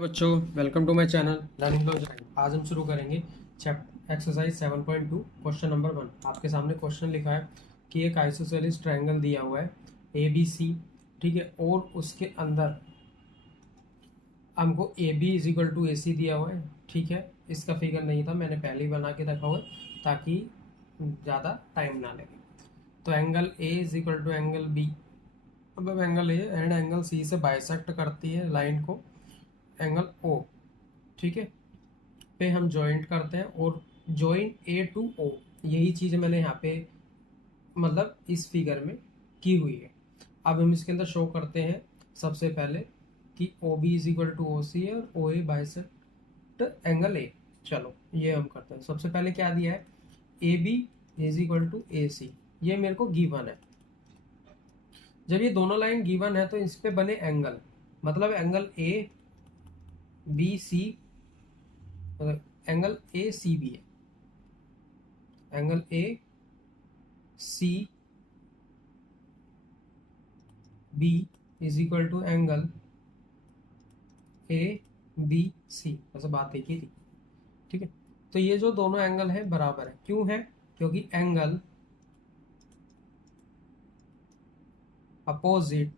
बच्चों, welcome to my channel learning law join. आज हम शुरू करेंगे चैप्टर एक्सरसाइज 7.2 क्वेश्चन नंबर 1। आपके सामने क्वेश्चन लिखा है कि एक आइसोसेलेस ट्रायंगल दिया हुआ है ए बी सी, ठीक है, और उसके अंदर हमको A B is equal to A C दिया हुआ है, ठीक है। इसका फिगर नहीं था, मैंने पहले ही बना के रखा हुआ है ताकि ज़्यादा टाइम ना लगे। तो angle A is equal to angle B, मतलब angle A and angle C से बाइसेक्ट करती है लाइन को एंगल ओ, ठीक है, पे हम जॉइंट करते हैं और जॉइंट ए टू ओ, यही चीज़ मैंने यहाँ पे मतलब इस फिगर में की हुई है। अब हम इसके अंदर शो करते हैं सबसे पहले कि O B is equal to O C है और ओ ए बाइसेक्ट एंगल ए। चलो ये हम करते हैं। सबसे पहले क्या दिया है, A B is equal to A C, ये मेरे को गिवन है। जब ये दोनों लाइन गिवन है तो इस पे बने एंगल, मतलब angle A B C, angle A C B है, angle A C B is equal to angle A B C, वैसे बात एक ही थी, ठीक है। तो ये जो दोनों एंगल है बराबर है, क्यों है? क्योंकि angle opposite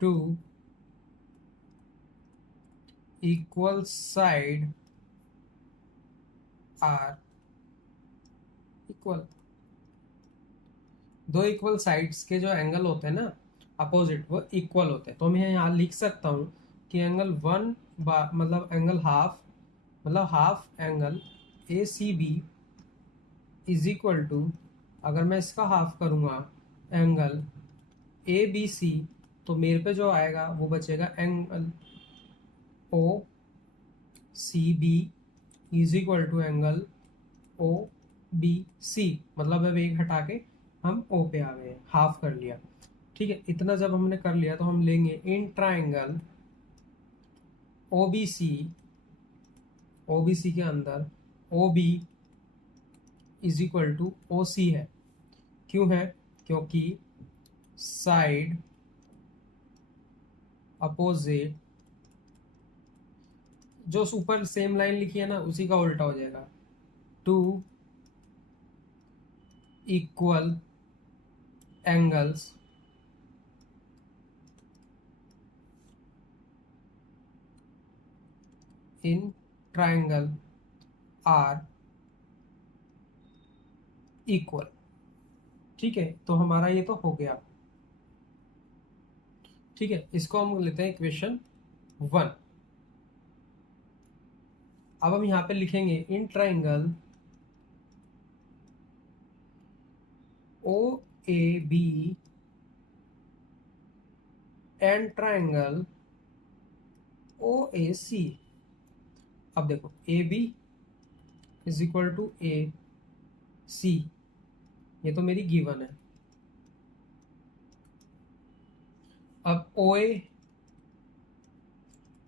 to equal side are equal. दो इक्वल साइड्स के जो एंगल होते हैं ना अपोजिट, वो इक्वल होते हैं। तो मैं यहाँ लिख सकता हूँ कि एंगल वन मतलब एंगल हाफ, मतलब half angle A C B is equal to, अगर मैं इसका हाफ करूँगा एंगल ए बी सी, तो मेरे पे जो आएगा वो बचेगा angle O C B is equal to angle O B C. मतलब अब एक हटा के हम ओ पे आ गए, हाफ कर लिया, ठीक है। इतना जब हमने कर लिया तो हम लेंगे in triangle O B C, O B C के अंदर O B is equal to O C है। क्यों है? क्योंकि साइड अपोजिट, जो ऊपर सेम लाइन लिखी है ना उसी का उल्टा हो जाएगा, two equal angles in triangle are equal, ठीक है। तो हमारा ये तो हो गया, ठीक है। इसको हम लेते हैं इक्वेशन 1। अब हम यहाँ पे लिखेंगे in triangle O A B and triangle O A C. अब देखो A B is equal to A C, ये तो मेरी गिवन है। अब O A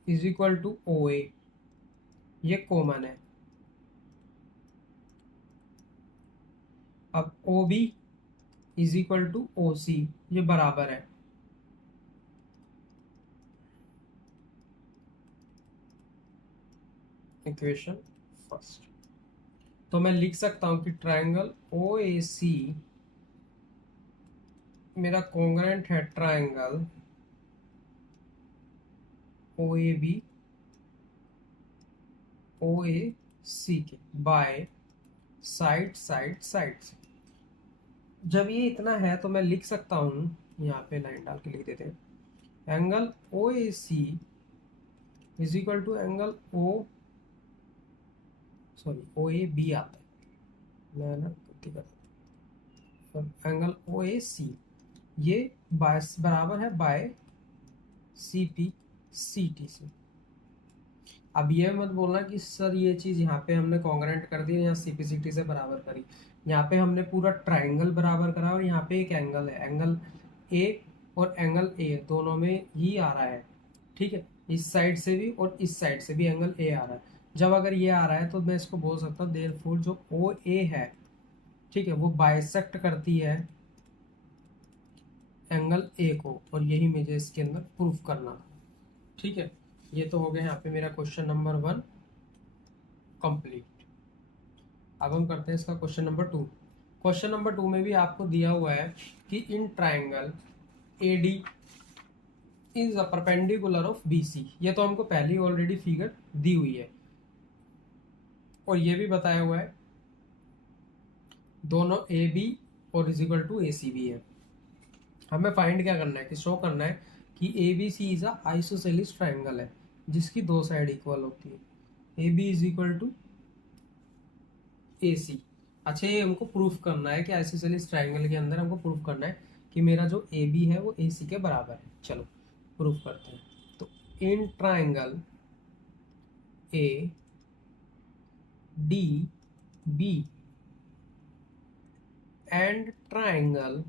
is equal to O A, ये कॉमन है। अब O B is equal to O C, ये बराबर है। इक्वेशन फर्स्ट, तो मैं लिख सकता हूं कि ट्राइंगल ओ ए सी मेरा कॉन्ग्रुएंट है triangle O A B O A सी के बाय साइड साइड साइड से। जब ये इतना है तो मैं लिख सकता हूं, यहाँ पे लाइन डाल के लिख देते हैं, angle O A C is equal to angle O, sorry O A B आता है, मैं ना गलती कर, एंगल ओ ए सी ये बराबर है by C P C T से। अब ये मत बोलना कि सर ये चीज़ यहाँ पे हमने कॉन्ग्रुएंट कर दी, यहाँ सी पी सी टी से बराबर करी। यहाँ पे हमने पूरा ट्राइंगल बराबर करा और यहाँ पे एक एंगल है, एंगल ए और एंगल ए दोनों में ही आ रहा है, ठीक है। इस साइड से भी और इस साइड से भी एंगल ए आ रहा है। जब अगर ये आ रहा है तो मैं इसको बोल सकता हूँ देयरफॉर जो ओ ए है, ठीक है, वो बाइसेक्ट करती है एंगल ए को, और यही मुझे इसके अंदर प्रूफ करना था। ठीक है, ये तो हो गया यहाँ पे मेरा क्वेश्चन नंबर 1 कंप्लीट। अब हम करते हैं इसका क्वेश्चन नंबर 2। क्वेश्चन नंबर 2 में भी आपको दिया हुआ है कि in triangle A D is a perpendicular of B C. ये तो हमको पहले ऑलरेडी फिगर दी हुई है, और ये भी बताया हुआ है दोनों ए बी और इज इक्वल टू ए सी भी है। हमें फाइंड क्या करना है कि शो करना है कि A B C is a isosceles triangle है जिसकी दो साइड इक्वल होती है। A B is equal to A C. अच्छा, ये हमको प्रूफ करना है कि आइसोसेलिस ट्राइंगल के अंदर हमको प्रूफ करना है कि मेरा जो ए बी है वो ए सी के बराबर है। चलो प्रूफ करते हैं। तो in triangle A D B and triangle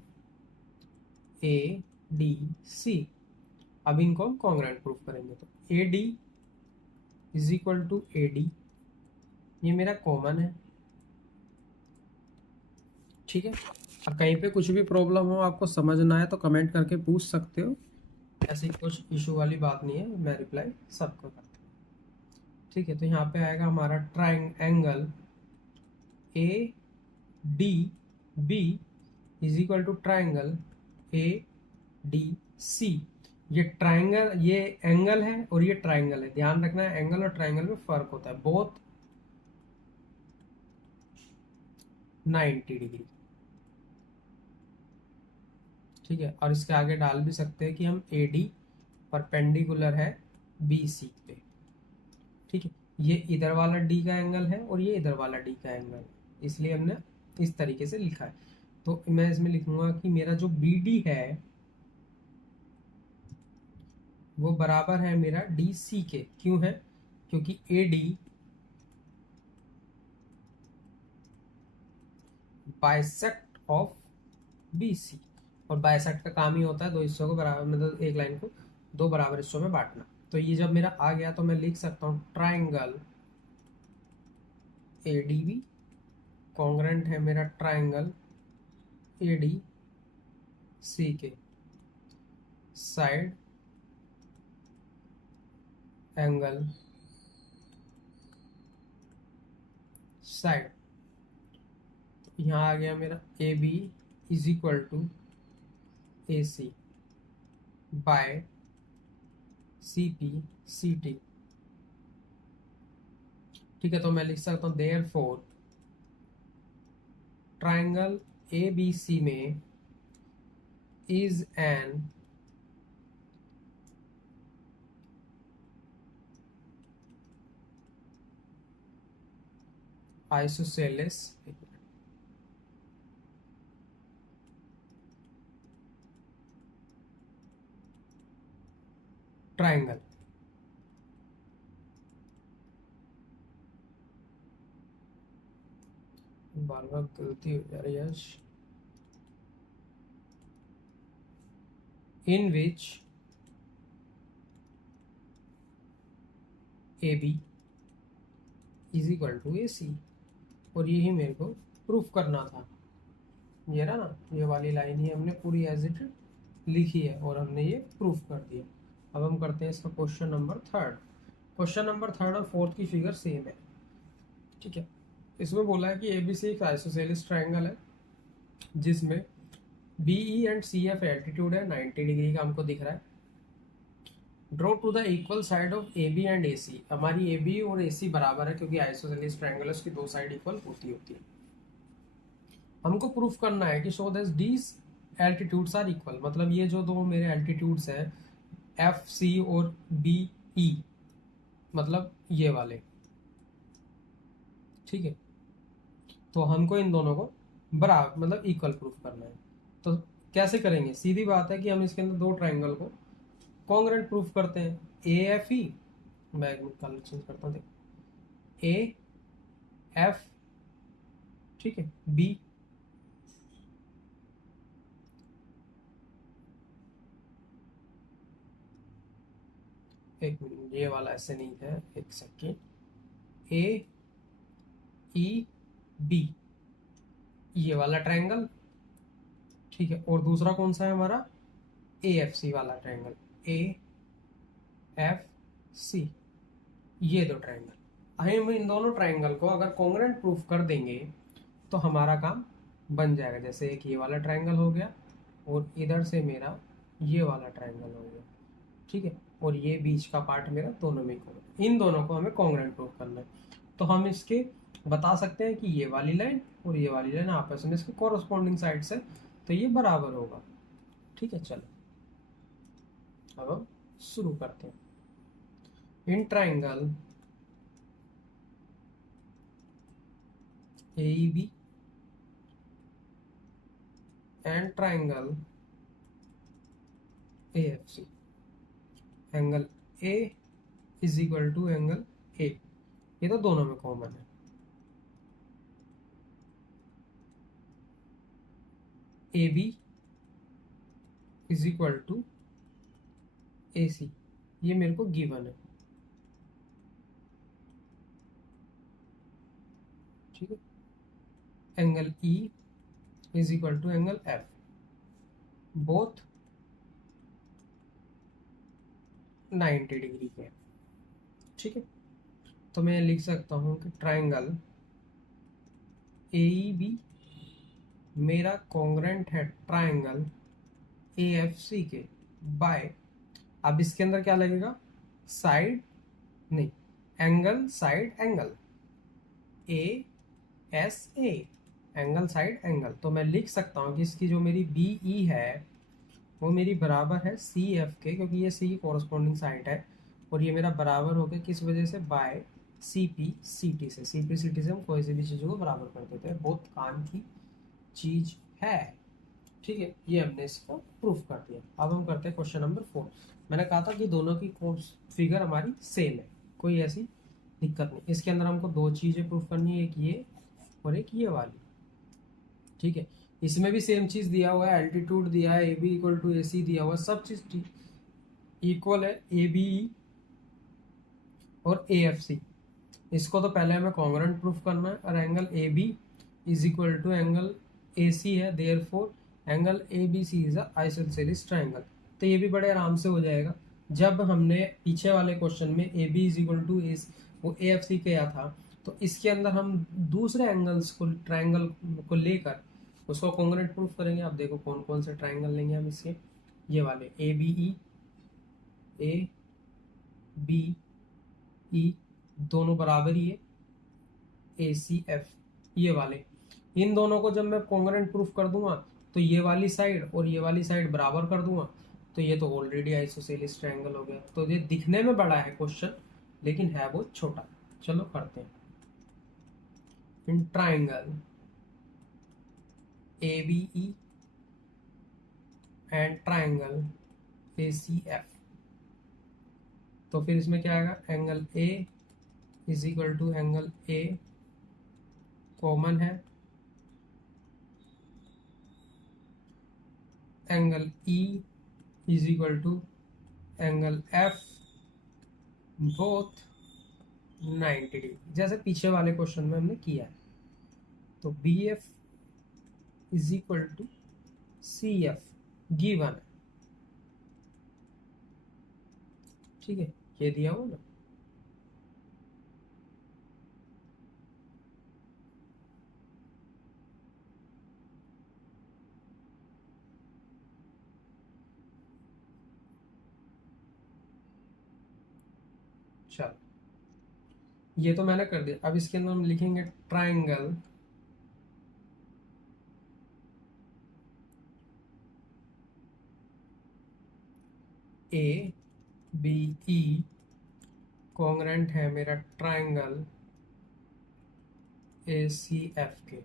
A D C, अब इनको हम कॉन्ग्रुएंट प्रूफ करेंगे। तो A D is equal to A D, ये मेरा कॉमन है। ठीक है, अब कहीं पे कुछ भी प्रॉब्लम हो, आपको समझना है तो कमेंट करके पूछ सकते हो, ऐसी कुछ इशू वाली बात नहीं है, मैं रिप्लाई सबको करता हूँ। ठीक है, तो यहाँ पे आएगा हमारा triangle A D B is equal to triangle A D C. ये ट्राइंगल, ये एंगल है और ये ट्राइंगल है। ध्यान रखना है एंगल और ट्राइंगल में फर्क होता है, बोथ 90 डिग्री। ठीक है, और इसके आगे डाल भी सकते हैं कि हम ए डी परपेंडिकुलर है बी सी पे। ठीक है, ये इधर वाला डी का एंगल है और ये इधर वाला डी का एंगल है, इसलिए हमने इस तरीके से लिखा है। तो मैं इसमें लिखूंगा कि मेरा जो बी डी है वो बराबर है मेरा डी सी के। क्यों है? क्योंकि A D bisect of B C, और बाइसेक्ट का काम ही होता है दो हिस्सों को बराबर, मतलब एक लाइन को दो बराबर हिस्सों में बांटना। तो ये जब मेरा आ गया तो मैं लिख सकता हूँ triangle A D B congruent है मेरा ट्राइंगल ए डी सी के। साइड एंगल साइड, तो यहाँ आ गया मेरा A B is equal to A C by C P C T. ठीक है, तो मैं लिख सकता हूँ therefore triangle A B C में इज एन आइसोसेलेस ट्राइंगल। बार बार गलती हो जा रही है। In which A B is equal to A C, और यही मेरे को प्रूफ करना था। ये ना, ये वाली लाइन ही हमने पूरी एज इट लिखी है और हमने ये प्रूफ कर दिया। अब हम करते हैं इसका क्वेश्चन नंबर 3। क्वेश्चन नंबर 3 और 4 की फिगर सेम है। ठीक है, इसमें बोला है कि एबीसी एक आइसोसेलिस ट्राइंगल है जिसमें B E and C F altitude है 90 डिग्री का हमको दिख रहा है। Draw to the equal side of A B and A C. हमारी ए बी और ए सी बराबर है क्योंकि आइसोसेलिस ट्राइंगल की दो साइड इक्वल होती है। हमको प्रूफ करना है कि show that these altitudes are equal, मतलब ये जो दो मेरे एल्टीट्यूड्स हैं एफ सी और बी ई, मतलब ये वाले। ठीक है, तो हमको इन दोनों को बराबर मतलब इक्वल प्रूफ करना है। तो कैसे करेंगे? सीधी बात है कि हम इसके अंदर दो ट्राइंगल को कॉन्ग्रुएंट प्रूफ करते हैं। ए एफ ई, मैं एक मिनट कलर चेंज करता हूँ, ए एफ, ठीक है, बी एक मिनट, ये वाला ऐसे नहीं है, एक सेकेंड, ए ई बी, ये वाला ट्राइंगल। ठीक है, और दूसरा कौन सा है हमारा? ए एफ सी वाला ट्राइंगल, ए एफ सी, ये दो ट्राइंगल, हम इन दोनों ट्राइंगल को अगर कॉन्ग्रुएंट प्रूफ कर देंगे तो हमारा काम बन जाएगा। जैसे एक ये वाला ट्राइंगल हो गया और इधर से मेरा ये वाला ट्राइंगल हो गया, ठीक है, और ये बीच का पार्ट मेरा दोनों में कॉन्ग्रुएंट, इन दोनों को हमें कॉन्ग्रुएंट प्रूफ करना है। तो हम इसके बता सकते हैं कि ये वाली लाइन और ये वाली लाइन आपस में इसके कॉरस्पॉन्डिंग साइड से, तो ये बराबर होगा। ठीक है, चलो अब हम शुरू करते हैं। In triangle AEB and triangle AFC, angle A is equal to angle A, ये तो दोनों में कॉमन है। AB is equal to AC, ये मेरे को गिवन है, ठीक है। Angle E is equal to angle F, both 90 degree के, ठीक है। तो मैं लिख सकता हूं कि ट्राइंगल AEB मेरा कॉन्ग्रुएंट है ट्राइंगल AFC के बाय, अब इसके अंदर क्या लगेगा, साइड नहीं, angle side angle, ASA, angle side angle. तो मैं लिख सकता हूँ कि इसकी जो मेरी BE है वो मेरी बराबर है CF के, क्योंकि ये C की कॉरस्पॉन्डिंग साइड है, और ये मेरा बराबर हो गया किस वजह से, बाय CPCT से। CPCT से हम कोई सी भी चीज़ों को बराबर कर देते हैं, बहुत काम की चीज है, ठीक है। ये हमने इसको प्रूफ कर दिया। अब हम करते हैं क्वेश्चन नंबर 4। मैंने कहा था कि दोनों की फिगर हमारी सेम है, कोई ऐसी दिक्कत नहीं। इसके अंदर हमको दो चीजें प्रूफ करनी है, एक ये और एक ये वाली, ठीक है। इसमें भी सेम चीज दिया हुआ है, एल्टीट्यूड दिया है, AB इक्वल टू AC दिया हुआ है, सब चीज इक्वल है, ABE और AFC। इसको तो पहले हमें कॉन्ग्रुएंट प्रूफ करना है, और angle AB is equal to angle AC है, therefore angle ABC is a isosceles triangle. तो ये भी बड़े आराम से हो जाएगा। जब हमने पीछे वाले क्वेश्चन में AB इज इक्वल टू वो AFC किया था, तो इसके अंदर हम दूसरे एंगल्स को, ट्राइंगल को लेकर उसको कॉन्ग्रुएंट प्रूफ करेंगे। अब देखो कौन कौन से ट्राइंगल लेंगे हम इसके, ये वाले ABE, ABE दोनों बराबर ही है, ACF ये वाले, इन दोनों को जब मैं कॉन्ग्रुएंट प्रूफ कर दूंगा तो ये वाली साइड और ये वाली साइड बराबर कर दूंगा, तो ये तो ऑलरेडी आइसोसेलेस ट्रायंगल हो गया। तो ये दिखने में बड़ा है क्वेश्चन, लेकिन है बहुत छोटा। चलो करते हैं। In triangle ABE and triangle ACF, तो फिर इसमें क्या आएगा, angle A is equal to angle A common है, angle E is equal to angle F, both 90 degree, जैसे पीछे वाले क्वेश्चन में हमने किया है। तो BF is equal to CF given है, ठीक है, ये दिया हुआ ना। चलो ये तो मैंने कर दिया। अब इसके अंदर हम लिखेंगे ट्राइंगल ABE कॉन्ग्रुएंट है मेरा ट्राइंगल ACF के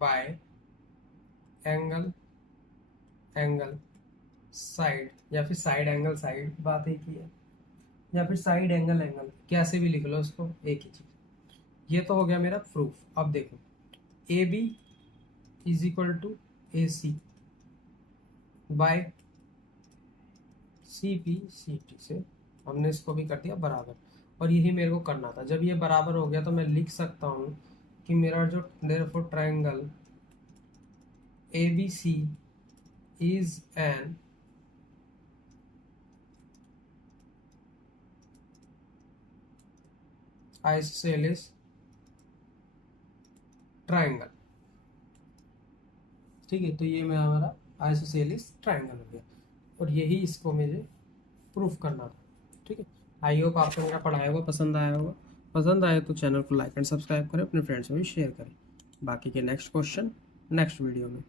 बाय एंगल एंगल साइड, या फिर साइड एंगल साइड, बात एक ही है, या फिर साइड एंगल एंगल, कैसे भी लिख लो उसको, एक ही चीज। ये तो हो गया मेरा प्रूफ। अब देखो AB is equal to AC by CPCT से हमने इसको भी कर दिया बराबर, और यही मेरे को करना था। जब ये बराबर हो गया तो मैं लिख सकता हूँ कि मेरा जो therefore triangle ABC is an isosceles triangle. ठीक है, तो ये मेरा हमारा आइसोसेलेस ट्राइंगल हो गया, और यही इसको मुझे प्रूफ करना था। ठीक है, आई होप आपको मेरा पढ़ाया हुआ पसंद आया होगा। पसंद आए तो चैनल को लाइक एंड सब्सक्राइब करें, अपने फ्रेंड्स में भी शेयर करें। बाकी के नेक्स्ट क्वेश्चन नेक्स्ट वीडियो में।